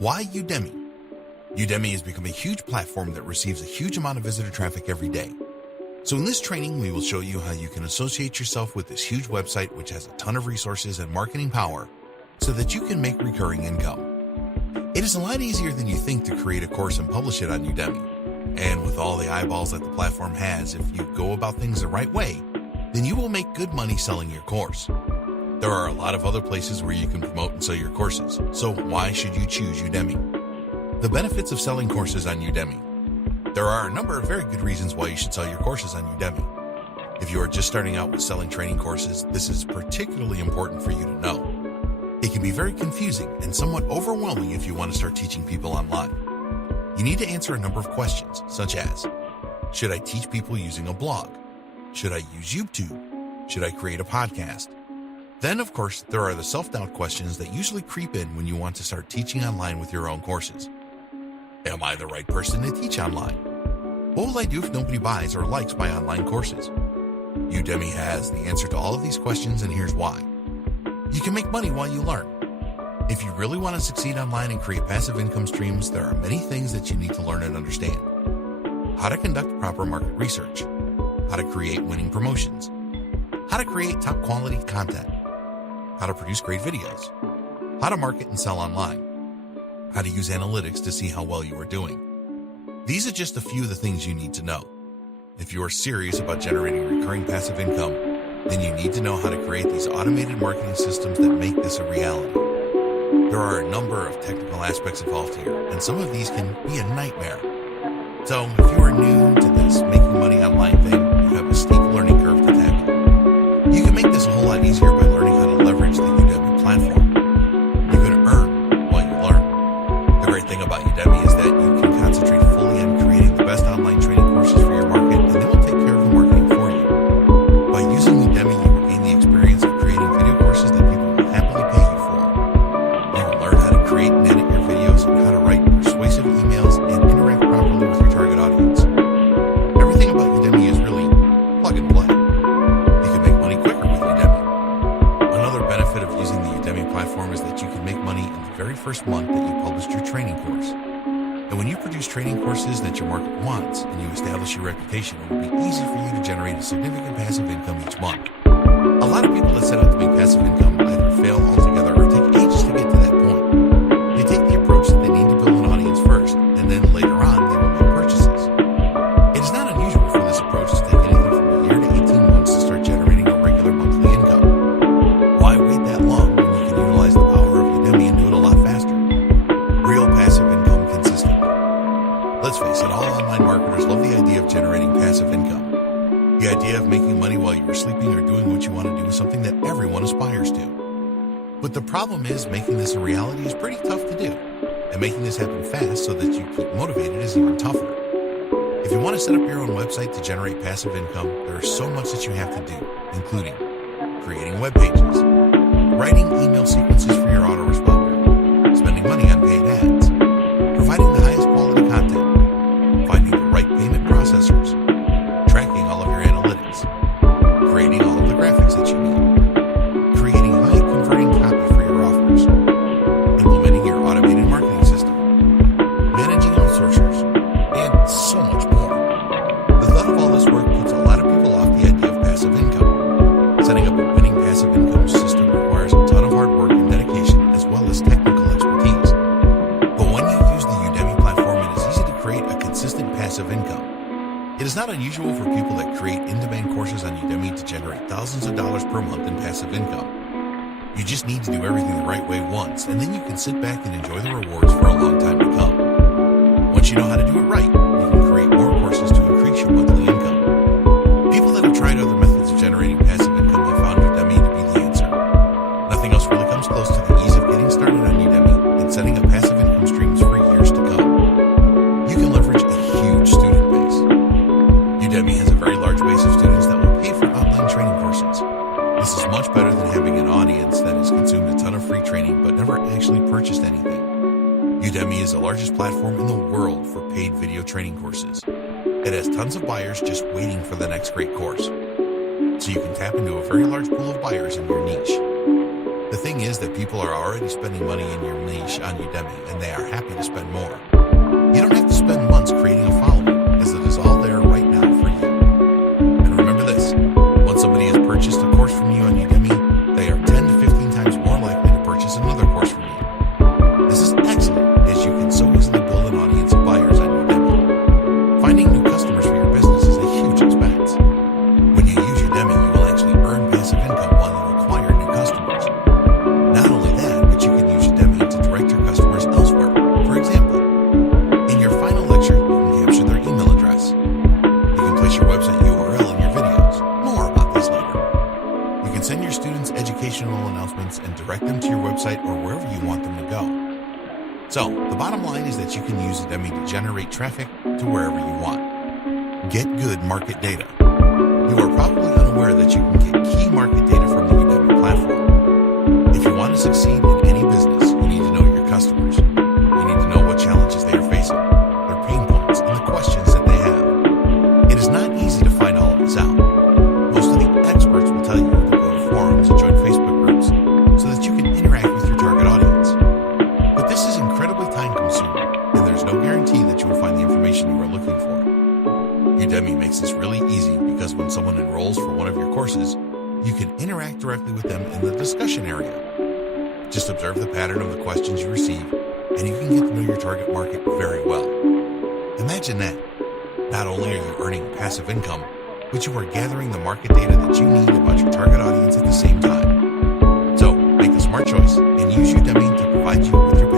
Why Udemy? Udemy has become a huge platform that receives a huge amount of visitor traffic every day. So in this training, we will show you how you can associate yourself with this huge website which has a ton of resources and marketing power so that you can make recurring income. It is a lot easier than you think to create a course and publish it on Udemy. And with all the eyeballs that the platform has, if you go about things the right way, then you will make good money selling your course. There are a lot of other places where you can promote and sell your courses, so why should you choose Udemy? The benefits of selling courses on Udemy. There are a number of very good reasons why you should sell your courses on Udemy. If you are just starting out with selling training courses, this is particularly important for you to know. It can be very confusing and somewhat overwhelming if you want to start teaching people online. You need to answer a number of questions, such as, should I teach people using a blog? Should I use YouTube? Should I create a podcast? Then, of course, there are the self-doubt questions that usually creep in when you want to start teaching online with your own courses. Am I the right person to teach online? What will I do if nobody buys or likes my online courses? Udemy has the answer to all of these questions, and here's why. You can make money while you learn. If you really want to succeed online and create passive income streams, there are many things that you need to learn and understand. How to conduct proper market research, how to create winning promotions, how to create top quality content, how to produce great videos, how to market and sell online, how to use analytics to see how well you are doing. These are just a few of the things you need to know. If you are serious about generating recurring passive income, then you need to know how to create these automated marketing systems that make this a reality. There are a number of technical aspects involved here, and some of these can be a nightmare. So if you are new to this making money online thing, you have a steep learning curve to tackle. You can make this a whole lot easier by learning how to leverage the Udemy platform. You can earn while you learn. The great thing about Udemy is that you can concentrate fully on creating the best online training courses for your market, and they will take care of the marketing for you. By using Udemy, you will gain the experience of creating video courses that people will happily pay you for. You will learn how to create and edit your videos and how to write persuasive emails and interact properly with your target audience. Everything about Udemy is really plug and play. You can make money quicker with Udemy. Another benefit of using the Udemy platform is that you can make money in the very first month that you published your training course. And when you produce training courses that your market wants and you establish your reputation, it will be easy for you to generate a significant passive income each month. A lot of people that set out to make passive income either fail altogether or take ages to get to that point. They take the approach that they need to build an audience first, and then later on they will make purchases. It is not unusual for this approach to take anything from a year to 18 months to start generating a regular monthly income. Why wait that long when you can utilize the power of Udemy and do it a lot faster? Real passive income consistently. Let's face it, all online marketers love the idea of generating passive income. The idea of making money while you are sleeping or doing what you want to do is something that everyone aspires to. But the problem is making this a reality is pretty tough to do. And making this happen fast so that you keep motivated is even tougher. If you want to set up your own website to generate passive income, there is so much that you have to do, including creating web pages, writing email sequences for your autoresponder, spending money on paid ads, providing the highest quality content, finding the right payment processors, tracking all of your analytics, creating all of the graphics that you need, creating high converting copy for your offers, implementing your automated marketing system, managing outsourcers, and so much more. The thought of all this work puts a lot of people off the idea of passive income. Setting up a winning passive income system requires a ton of hard work and dedication as well as technical expertise. But when you use the Udemy platform, it is easy to create a consistent passive income. It is not unusual for people that create in-demand courses on Udemy to generate thousands of dollars per month in passive income. You just need to do everything the right way once, and then you can sit back and enjoy the rewards for a long time to come. Once you know how to do it right, you can create more courses to increase your monthly income. People that have tried other methods of generating passive income have found Udemy to be the answer. Nothing else really comes close to the ease of getting started on Udemy and setting up passive income streams for years to come. You can leverage a huge student base. Udemy has a very large base of students that will pay for online training courses. This is much better than having an audience that has consumed a ton of free training but never actually purchased anything. Udemy is the largest platform in the world for paid video training courses. It has tons of buyers just waiting for the next great course. So you can tap into a very large pool of buyers in your niche. The thing is that people are already spending money in your niche on Udemy, and they are happy So, the bottom line is that you can use Udemy to generate traffic to wherever you want. Get good market data. You are probably unaware that you can get key market data from the Udemy platform. If you want to succeed in any business, you need to know your customers. You need to know what challenges they are facing, their pain points, and the questions that they have. It is not easy to find all of this out. Most of the experts will tell you to go to forums and join Facebook groups so that you can interact with your target audience. But this is incredibly time-consuming, and there's no guarantee that you will find the information you are looking for. Udemy makes this really easy because when someone enrolls for one of your courses, you can interact directly with them in the discussion area. Just observe the pattern of the questions you receive, and you can get to know your target market very well. Imagine that. Not only are you earning passive income, but you are gathering the market data that you need about your target audience at the same time. So, make the smart choice and use Udemy to provide you with your